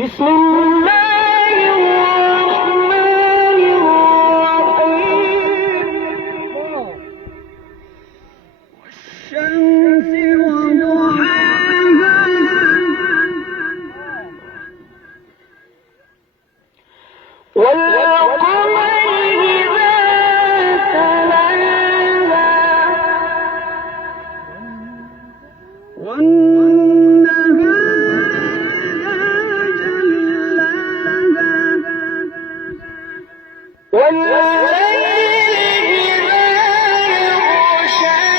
بسم الله الرحمن الرحيم والشمس وضحاها والقمر إذا تلاها والليل إذا يغشاها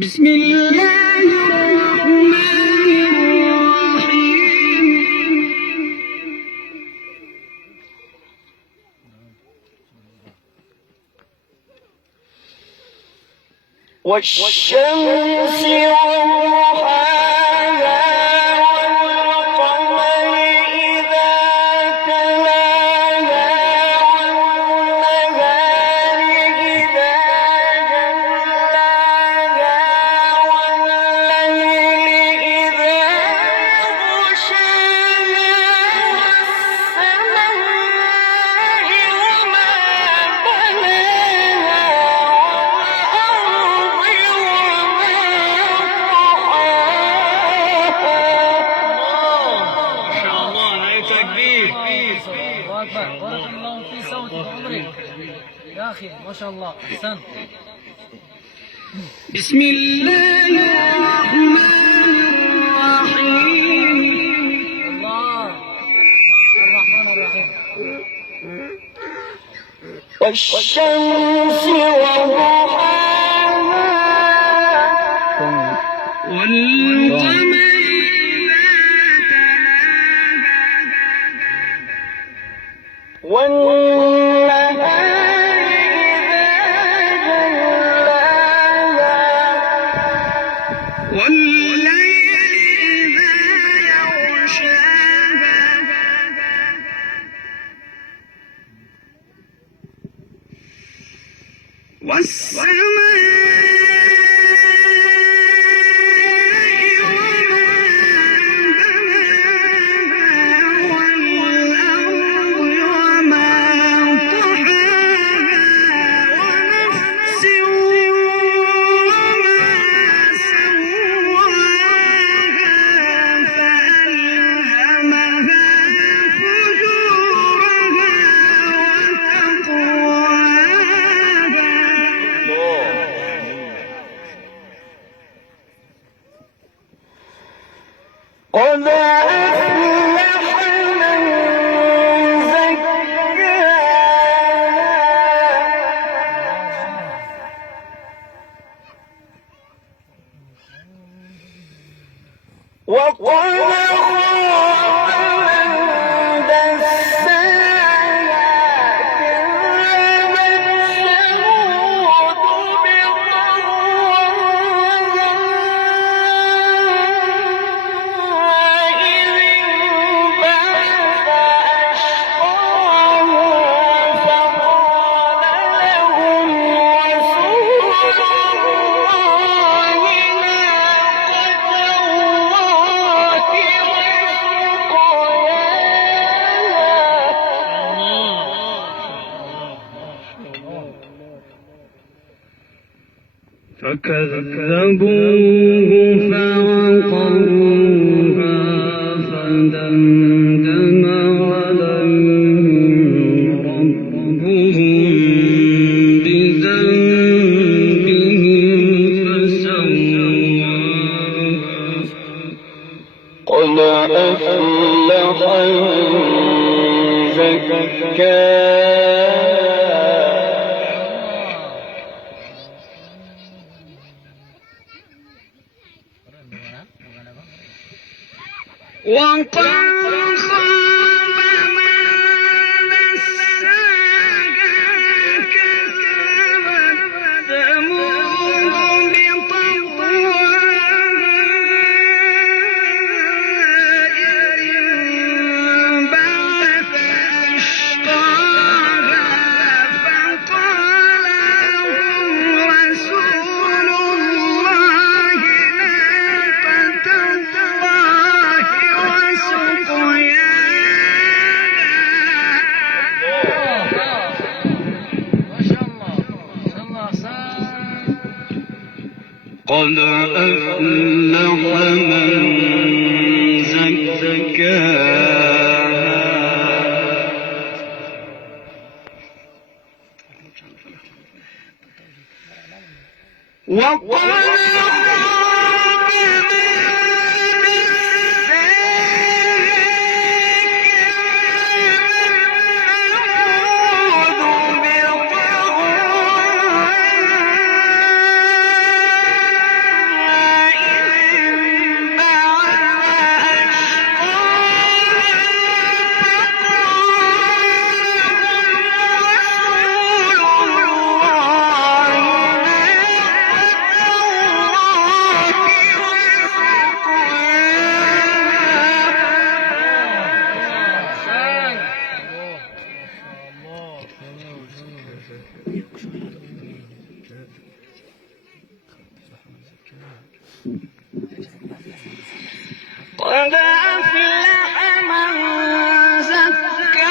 بسم الله الرحمن الرحيم والشمس وضحاها والقمر إذا تلاها والنهار إذا جلاها والليل إذا يغشاها والسماء وما بناها والأرض وما طحاها. ما شاء الله عليك تكبير. الله أكبر. بارك الله في صوتك وعمرك يا أخي، ما شاء الله، أحسنت. بسم الله الرحمن الرحيم الله الرحمن الرحيم. والشمس وضحاها والقمر إذا تلاها والنهار إذا جلاها والليل إذا يغشاها والسماء وما بناها والأرض وما طحاها ونفس وما سواها فألهمها فجورها وتقواها قد أفلح من زكاها وقد خاب من دساها كذبت ثمود بطغواها إذ انبعث أشقاها فقال لهم رسول الله ناقة الله وسقياها فكذبوه فعقروها فدمدم عليهم ربهم بذنبهم فسواها وقد خاب من دساها كذبت ثمود بطغواها إذ انبعث أشقاها فقال لهم رسول الله ناقة الله قد أفلح من زكاها وقد خاب من قد أفلح من زكاها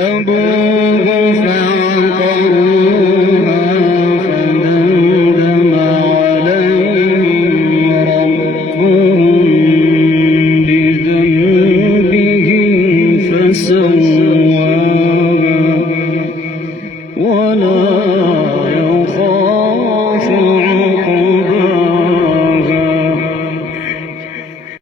فكذبوه فعقروها